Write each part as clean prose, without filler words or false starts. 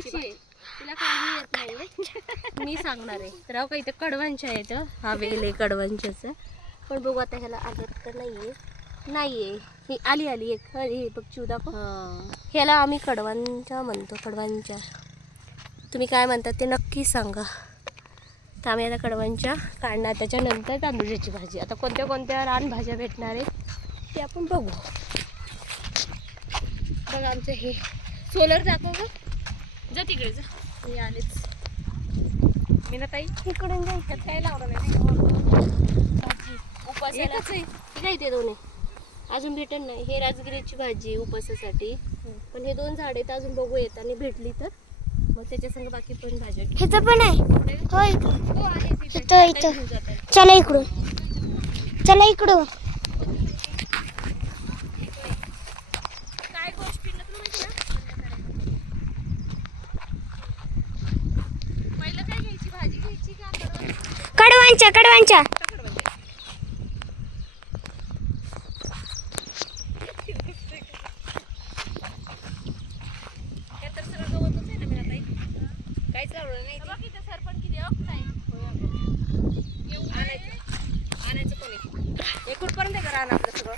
घ्यायची आहे, तिला काही येत नाहीये. मी सांगणार आहे. तर काही इथे कडवांच्या आहेत. हा वेल आहे कडवांच्याचा. पण बघू आता ह्याला आल्यात तर नाहीये. ही आली एक. हे बघ चिवदा पण. ह्याला आम्ही कडवांच्या म्हणतो. कडवांच्या तुम्ही काय म्हणतात ते नक्की सांगा. तर आम्ही आता कडवांच्या काढणार. त्याच्यानंतर तांदूळाची भाजी. आता कोणत्या कोणत्या रानभाज्या भेटणार आहेत ते आपण बघू. बघा आमचं हे सोलर जातो का, जा तिकडे जा. मी आलेच. मी ना ताई इकडून जायच्यात काय लावलं नाही. भाजी उपासाला काय ते दोन्ही अजून भेटत नाही. हे राजगिरीची भाजी उपासासाठी. पण हे 2 झाड आहेत अजून, बघू येत आणि भेटली तर मग त्याच्या संग बाकी पण भाज्या. ह्याचं पण आहे. हो इथं. चला इकडून. काय गोष्टी तुला माहिती ना. पहिलं काय घ्यायची, भाजी घ्यायची का कडवांच्या तर सगळं गवतच आहे ना मी ताई. काहीच लावलं नाही. बघ इथं सरपण किती नाही आणायचं कोणी. हे कुठपर्यंत आहे का रान आपलं सगळं.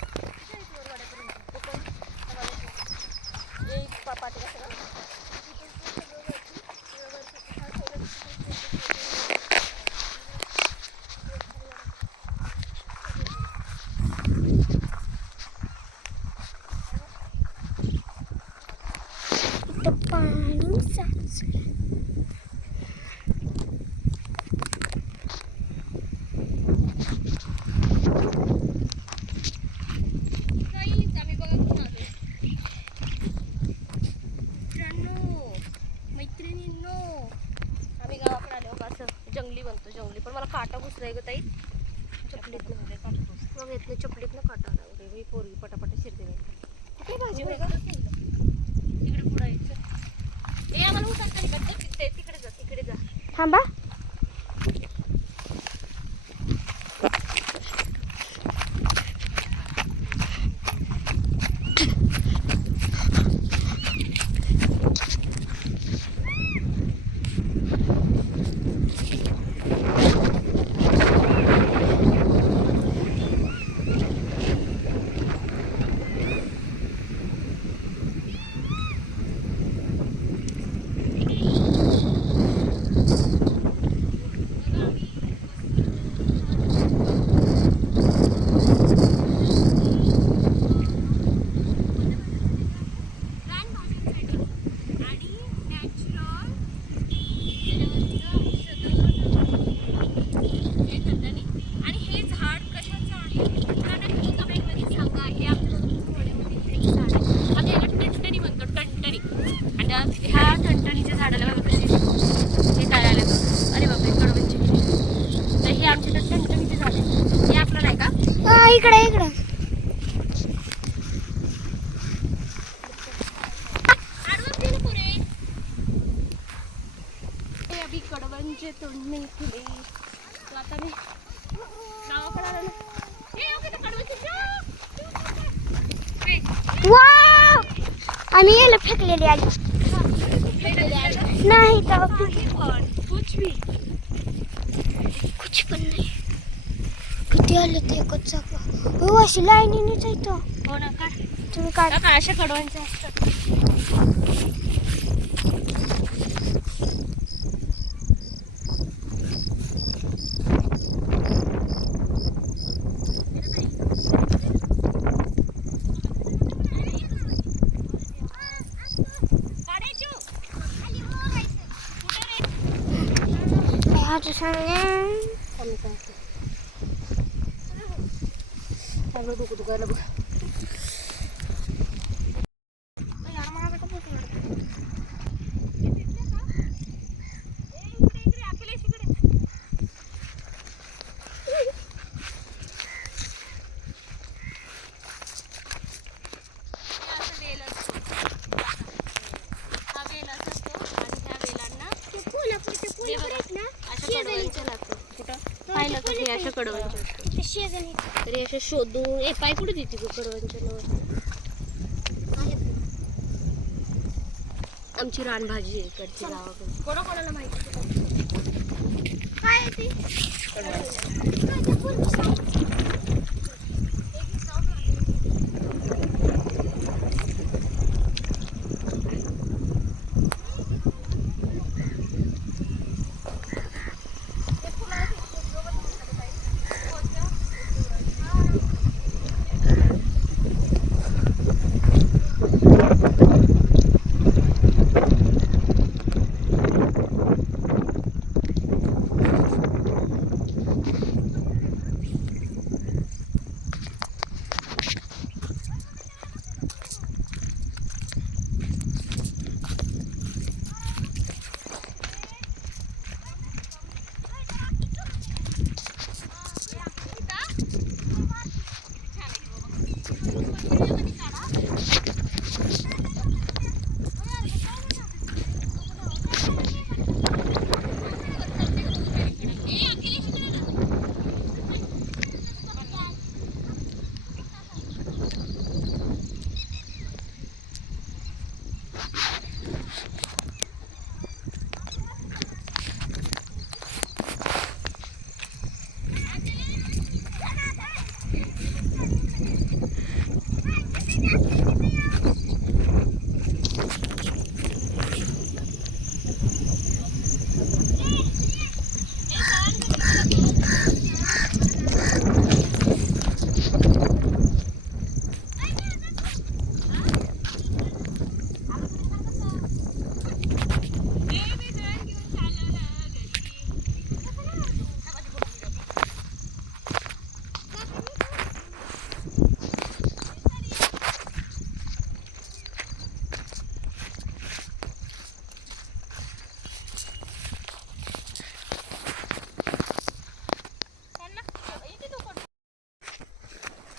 पाणी साचलं. आम्ही बघा कुठून आलो. मैत्रिणींनो आम्ही गावाकडे आलो का असं जंगली बनतो. जंगली पण मला काटा घुसलाय ग ताई. चपलीत मग येत नाही. चपलीत ना काटा लागले. मी पोरगी पटापटा शिरते नाही. कुठे भाजी तिकडे पुढे यायचं. हे आम्हाला उतरता नाही. तिकडे जा. थांबा. ह्या ठणठणीच्या झाडाला बघा कशी हे काय आलं. अरे बापरे कडवंची. तर हे आमच्या ठणठणीचे झाड आहे. हे आपलं नाही का. इकडे अभी कडवंचे तोडणे केले. तो आता मी गावाकडे आलो वाव. आम्ही याला फेकलेली आली नाही तर कुछ पण नाही. किती आलं ते कच्चा. हो अशी लाईनीनेच आहे तो. हो ना. काढ तुम्ही काढा. का अशा कडवांच्या असतात. चांगलं डोकं दुखायला बघ. पाहिलं का हे अशा कडवंच्या तरी अशा शोधून. ए पाय कुठे देते कडवंच्या नावात. कडवांची रानभाजी आहे इकडची गावाकडे. कोणाकोणाला माहिती काय आहे ती?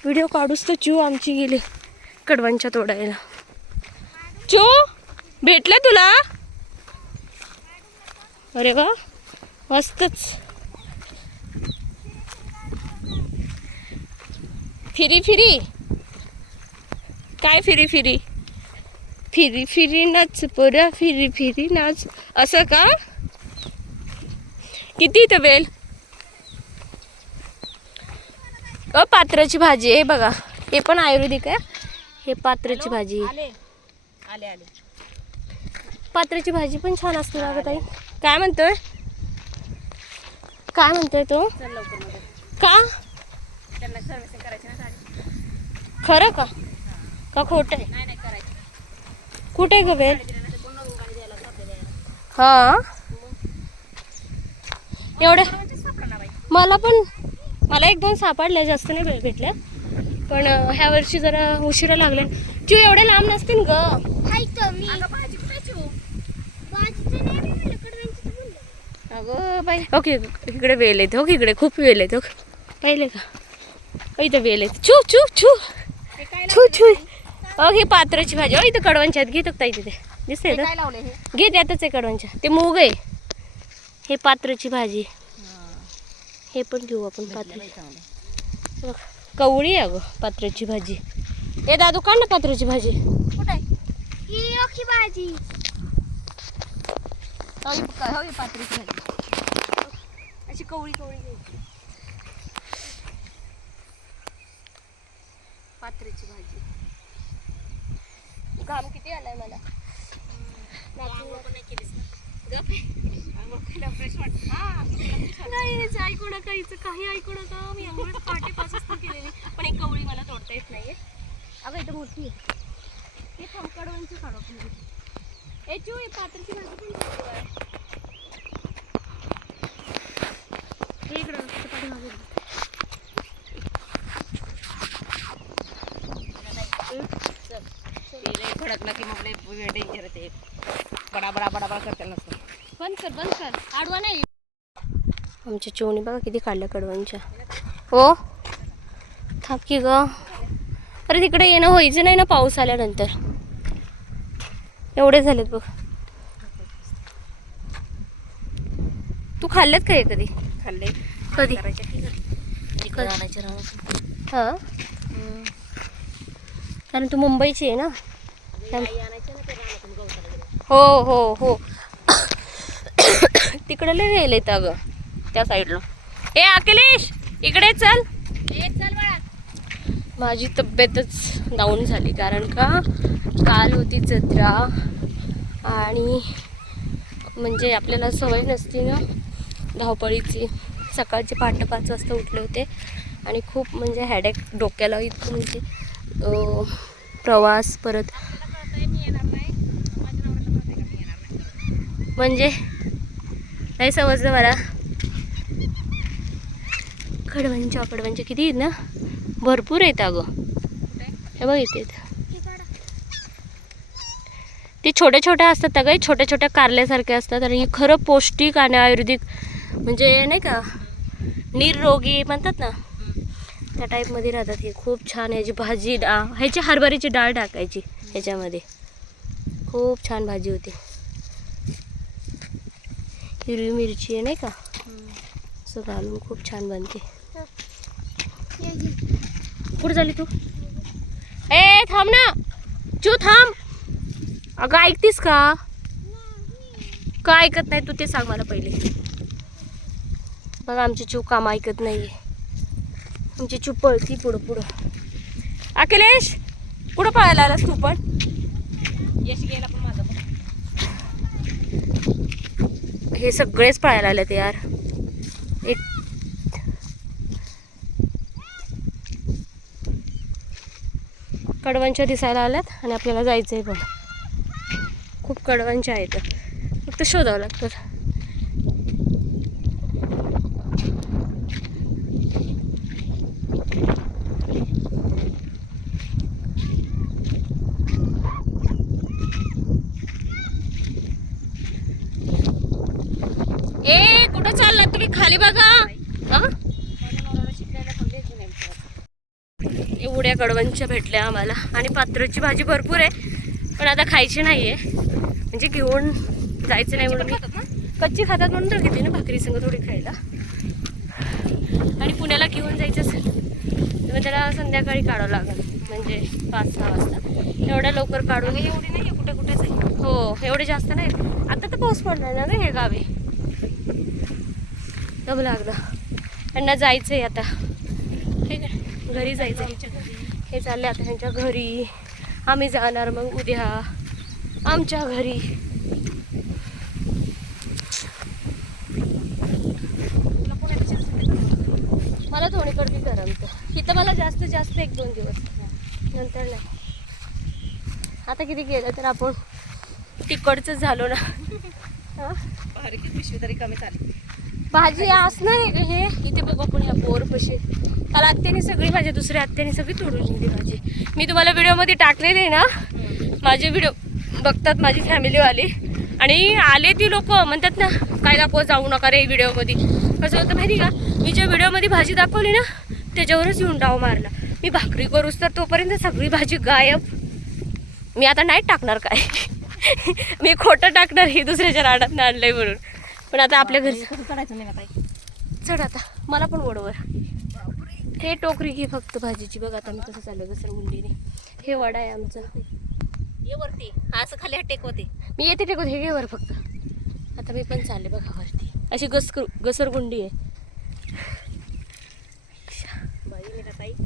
व्हिडिओ काढूच तर चू आमची गेली कडवांच्या तोडायला. चू भेटलं तुला? अरे वा मस्तच. फिरी फिरी काय फिरी फिरी फिरी फिरी नाच पोरा फिरी फिरी नाच असं का? किती इथं वेल? पात्राची भाजी आहे बघा. हे पण आयुर्वेदिक आहे. हे पात्राची भाजी. आले आले आले. पात्राची भाजी पण छान असते ना ताई. काय म्हणतोय? काय म्हणतोय तो? चल लवकर मध्ये. का? त्यांना सर्व्हिसिंग करायची ना गाडी. खरं का? का खोटं आहे? नाही नाही करायची. कुठे ग वेल? पूर्ण गाडी द्यायला आपल्याला. हा एवढे सापडा ना बाई. मला एक दोन सापडल्या, जास्त नाही भेटल्या. पण ह्या वर्षी जरा उशिरा लागले. तू एवढे लांब नसतील ग. हाय तर मी अगं भाजी कुठे ठेवू? भाजीचं नाही मी म्हणलं, कडव्यांचं तर म्हणलं. अगं बाई ओके इकडे वेल येते. हो इकडे खूप वेल येते. पाहिले का? इथं वेल येते. छू छू छू हे काय छू छू. ही पात्राची भाजी. इथं कडवांच्या आहेत. घेतो ताई तिथे दिसते काय लावले हे? घे त्यातच आहे कडवांच्या. ते मूग आहे. हे पात्राची भाजी. हे पण घेऊ आपण. पात्र कवळी आहे अगं पात्राची भाजी. ए दादू काढ ना पात्राची भाजी. कुठे? ही अख्खी भाजी. हवी पात्रीची भाजी. अशी कवळी कवळी घ्यायची. पात्राची भाजी. घाम किती आलाय मला. नाही ऐकू नका. हिचं काही ऐकू नका. मी अंघोळ पहाटे 5 वाजता केलेली. पण एक कवळी मला तोडता येत नाहीये. अगं इथं मोठी आहे. हे कडवांची काढू आपण. ए चू हे पात्राची भाजी पण चांगली आहे. हे इकडं पाठीमागे. फडकला की मग लय डेंजर ते बडा बडा बडा बडा करते नसतं. बंद कर आडवा नाही. आमच्या चिवणी बघा किती काढल्या कडवांच्या. हो थांब की ग. अरे तिकडे येणं व्हायचं नाही ना पाऊस आल्यानंतर. एवढे झालेत बघ. तू खाल्लेत का हे कधी? खाल्ले कधी? आणायचे हां कारण तू मुंबईची आहे ना. आणायचे ना ते रानातून गवताला. हो हो हो तिकडे लय गेले अगं त्या साईडला. ए अखिलेश इकडे चल. चल बाळा. माझी तब्येतच डाऊन झाली कारण का काल होती जत्रा आणि म्हणजे आपल्याला सवय नसती ना धावपळीची. सकाळचे 5:30 वाजता उठले होते आणि खूप म्हणजे हेडेक डोक्याला इतकं म्हणजे प्रवास परत म्हणजे नाही समजलं मला. कडवंच्या किती आहेत ना भरपूर आहेत अगं. हे बघ इथे ते छोट्या छोट्या असतात अगं छोट्या छोट्या कारल्यासारख्या असतात आणि खरं पौष्टिक आणि आयुर्वेदिक म्हणजे नाही का निरोगी म्हणतात ना त्या टाईपमध्ये राहतात. हे खूप छान. ह्याची भाजी ह्याची हरभऱ्याची डाळ टाकायची ह्याच्यामध्ये खूप छान भाजी होती. हिरवी मिरची आहे नाही का असं घालून खूप छान बनते. कुठं झाली तू? ए थांब ना चू थांब. अगं ऐकतीस का ऐकत नाही तू ते सांग मला पहिले. बघा आमची चू काम ऐकत नाहीये. आमची चू पळती पुढं पुढं. अखिलेश कुठं पळायला आलास तू पण? यश गेला पण माझं पण. हे सगळेच पळायला आले ते यार. एक कडवंच्या दिसायला आल्यात आणि आपल्याला जायचंय पण. खूप कडवंच्या आहेत फक्त शोधावं लागतं. ए कुठं चाललात तुम्ही? खाली बघा. एवढ्या कडवंच्या भेटल्या आम्हाला आणि पात्राची भाजी भरपूर आहे पण आता खायची नाहीये म्हणजे घेऊन जायचं नाही म्हणून. कच्ची खातात म्हणून तर घेते ना भाकरी संग थोडी खायला. आणि पुण्याला घेऊन जायचं असेल तर मग त्याला संध्याकाळी काढावं लागेल म्हणजे 5-6 वाजता. एवढ्या लवकर काढून एवढी नाही आहे कुठे कुठेच आहे. हो एवढे जास्त नाही. आता तर पाऊस पडणार ना रे हे गावी. दम लागलं. त्यांना जायचं आहे आता ठीक आहे घरी जायचं. हे चालले आता ह्यांच्या घरी. आम्ही जाणार मग उद्या आमच्या घरी. मला थोडीकडे करमतं इथं. मला जास्तीत जास्त 1-2 दिवस नंतर नाही. आता किती गेलं तर आपण तिकडचंच झालो ना. पिशवी तरी कमी झाली. भाजी असणार आहे का हे इथे बघू आपण या बोरपाशी. काल आत्याने सगळी माझ्या दुसऱ्या आत्याने सगळी तोडून नेली भाजी. मी तुम्हाला व्हिडिओमध्ये टाकलेली ना. माझे व्हिडिओ बघतात माझी फॅमिलीवाली आणि आले ती लोक म्हणतात ना काय दाखव जाऊ नका रे व्हिडिओमध्ये. कसं होतं माहिती का मी ज्या व्हिडिओमध्ये भाजी दाखवली ना त्याच्यावरच येऊन डाव मारला. मी भाकरी करूच तर तोपर्यंत सगळी भाजी गायब. मी आता नाही टाकणार काय मी खोटं टाकणार ही दुसऱ्याच्या राडात आणलंय म्हणून. पण आता आपल्या घरी चढायचं नाही आता. चढ आता मला पण वडवर. हे टोकरी घे फक्त भाजीची. बघ आता मी कसं चाललं घसरगुंडीने. हे वडा आहे आमचं. ये वरती असं खाली टेकवते. मी येते टेकवत हे घे वर फक्त. आता मी पण चालले बघा वरती. अशी घसरगुंडी आहे.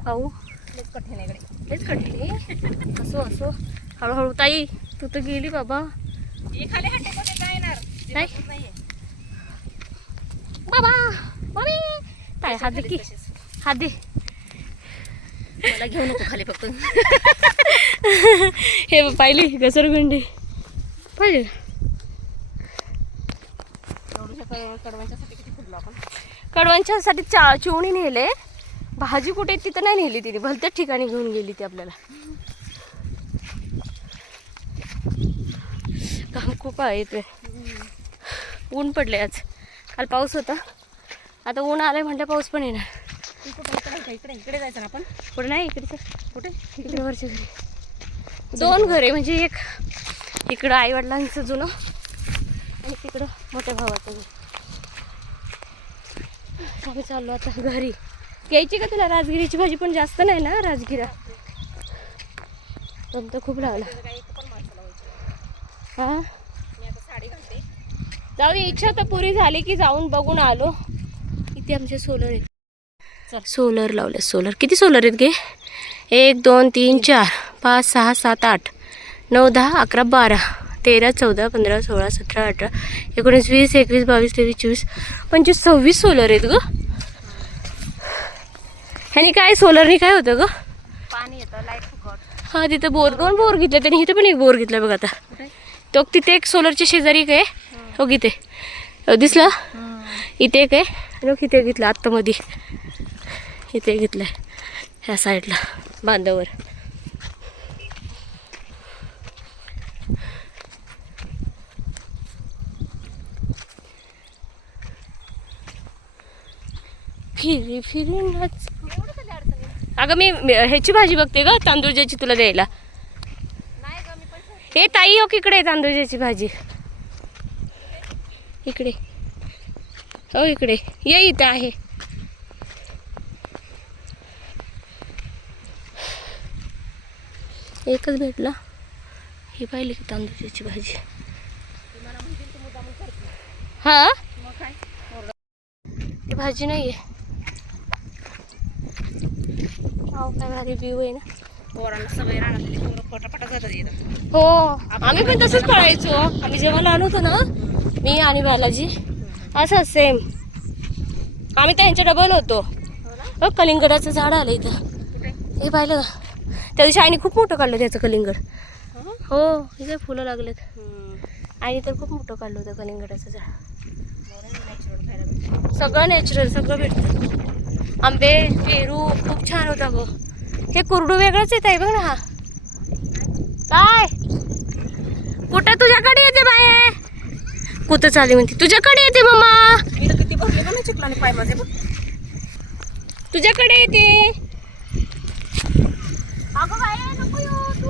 खाऊ लयच कठीण आहे इकडे. लयच कठीण आहे. असो हळूहळू. ताई तू तर गेली बाबा. ये खाली टेकवते काय येणार नाही बाबा मम्मी. ताई हात दे की हात दे. मला घेऊ नको खाली फक्त. हे पाहिली घसरगुंडी पाहिजे. कडवंच्यासाठी किती फिरलो आपण. कडवंच्यासाठी चिवणी नेले. भाजी कुठे तिथं नाही नेली तिने. भलत्याच ठिकाणी घेऊन गेली ती आपल्याला. काम खूप आहे ते. ऊन पडले आज. काल पाऊस होता आता ऊन आलंय म्हटलं पाऊस पण येणार. इकडे जायचं ना आपण. कुठे नाही इकडे कुठे इकडे वरच्या घरी 2 घरे म्हणजे एक इकडं आईवडिलांचं जुनं आणि तिकडं मोठ्या भावाचं घर. आम्ही चाललो आता घरी. घ्यायची का तुला राजगिरीची भाजी? पण जास्त नाही ना राजगिरा. दम तर खूप लागला. हां जाऊ दे, इच्छा तर पुरी झाली की जाऊन बघून आलो. इथे आमचे सोलर आहेत. चल. सोलर लावले. सोलर किती सोलर आहेत गे? 1 2 3 4 5 6 7 8 9 10 11 12 13 14 15 16 17 18 19 20 21 22 23 24 25 26 सोलर आहेत ग. ह्यानी काय सोलरनी काय होतं ग? पाणी येतं, लाईट फुकट. हा तिथं बोर 2 बोर घेतले त्यांनी. इथं पण एक बोर घेतला बघ आता. तो तिथे एक सोलरच्या शेजारी काय हो घेते दिसलं. इथे एक आहे आणि मग इथे घेतलं आत्तामध्ये. इथे घेतलं ह्या साईडला बांधावर. फिरी फिरी नाच. अगं मी ह्याची भाजी बघते ग, तांदूळची तुला द्यायला. हे ताई हो इकडे तांदूळची भाजी. इकडे हो इकडे ये, इथं आहे. एकच भेटला. ही पाहिली की तांदूळची भाजी. हा ही भाजी नाहीये. काय भारी व्ह्यू आहे ना. पोरांना सवय राहणार, पोरं पटापटा जातात इथं. हो आम्ही पण तसंच पळायचो. आम्ही जेव्हा लहान होतो ना, मी आणि बालाजी असं सेम. आम्ही त्यांच्या डबल होतो. हो कलिंगडाचं झाड आलं इथं. हे पाहिलं त्या दिवशी आईने खूप मोठं काढलं त्याचं कलिंगड. हो इथे फुलं लागलेत. आईने तर खूप मोठं काढलं होतं कलिंगडाचं झाड. सगळं नॅचरल सगळं भेटतं. आंबे पेरू खूप छान होता गो. हे कुरडू वेगळंच येत आहे बघ ना. हा काय कुठं तुझ्याकडे येते बाय? कुठं चालली म्हणते तुझ्याकडे येते मम्मा. इथं किती भरले का नाही चिखलाने पाय माझे बघ. तुझ्याकडे येते. अगं बाई नको येऊ तू.